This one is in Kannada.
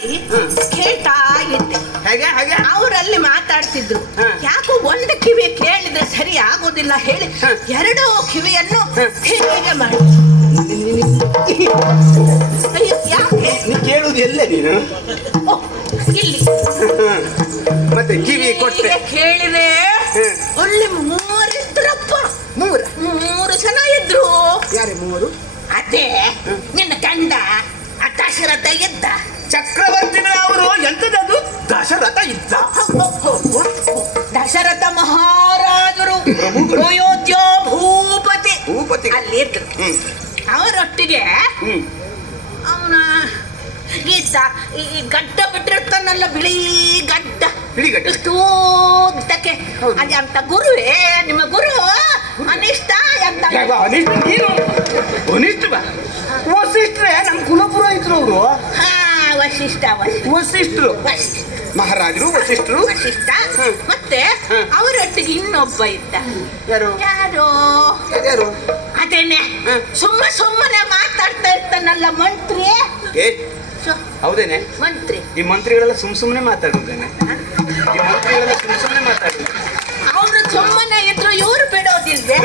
ಕೇಳ್ತಾ ಇದ್ದೆ. ಹಾಗೆ ಹೇಗೆ? ಅವರಲ್ಲಿ ಮಾತಾಡ್ತಿದ್ರು. ಯಾಕೋ ಒಂದು ಕಿವಿ ಕೇಳಿದ್ರೆ ಸರಿ ಆಗೋದಿಲ್ಲ ಹೇಳಿ ಎರಡು ಕಿವಿಯನ್ನು. ಹೀಗೆ ಮಾಡಿ. ಅಯ್ಯೋ ಯಾಕೆ ಕೇಳುದು ಎಲ್ಲ ನೀನು? ಇಲ್ಲಿ. ಮತ್ತೆ ಕಿವಿ ಕೊಟ್ಟೆ. ಕೇಳಿದೆ. ಅಲ್ಲಿ ಮೂರಿದ್ರಪ್ಪ ಮೂರು ಮೂರು? ಜನ ಇದ್ರು. ಯಾರೇ ಮೂರು? ಅದೇ. ನಿನ್ನ ಇದ್ದ ದಶರಥ ಮಹಾರಾಜರು. ಅಯೋಧ್ಯ ಭೂಪತಿ. ಭೂಪತಿ. ಅಲ್ಲಿ ಇದ್ರು ಅವರೊಟ್ಟಿಗೆ ಅವನ ಗೀತ ಈ ಗಡ್ಡ ಬಿಟ್ಟಿರ್ತಾನಲ್ಲ ಬಿಳಿ ಗಡ್ಡ? ಬಿಳಿ ಗಡ್ಡ. ಇಷ್ಟು ಉದ್ದಕ್ಕೆ ಹೌದು. ಅದೇ ಅಂತ ಗುರುವೇ ನಿಮ್ಮ ಗುರು ಅನಿಷ್ಟ ಅಂತ. ಅನಿಷ್ಟ? ನೀನು ಅನಿಷ್ಟ ಬಾ. ವಸಿಷ್ಠರೇ ನಮ್ಮ ಇದ್ರು ಅವರು. ವಶಿಷ್ಠ ವಶಿಷ್ಠ ಮಹಾರಾಜರು ವಶಿಷ್ಠರು ವಶಿಷ್ಠ ಮತ್ತೆ. ಅವರೊಟ್ಟಿಗೆ ಇನ್ನೊಬ್ಬ ಇದ್ದ. ಯಾರು? ಯಾರು? ಅದೇನೆ. ಸುಮ್ಮ ಸುಮ್ಮನೆ ಮಾತಾಡ್ತಾ ಇರ್ತಾನಲ್ಲ ಮಂತ್ರಿ. ಹೌದೇನೆ? ಮಂತ್ರಿ. ಈ ಮಂತ್ರಿಗಳೆಲ್ಲ ಸುಮ್ ಸುಮ್ಮನೆ ಮಾತಾಡೋದೇನೆ ಈ ಮಂತ್ರಿಗಳೆಲ್ಲ ಸುಮ್ ಸುಮ್ಮನೆ ಮಾತಾಡೋದು. ಅವರು ಸುಮ್ಮನೆ ಇದ್ರು ಇವ್ರು ಬಿಡೋದಿಲ್ವೇ?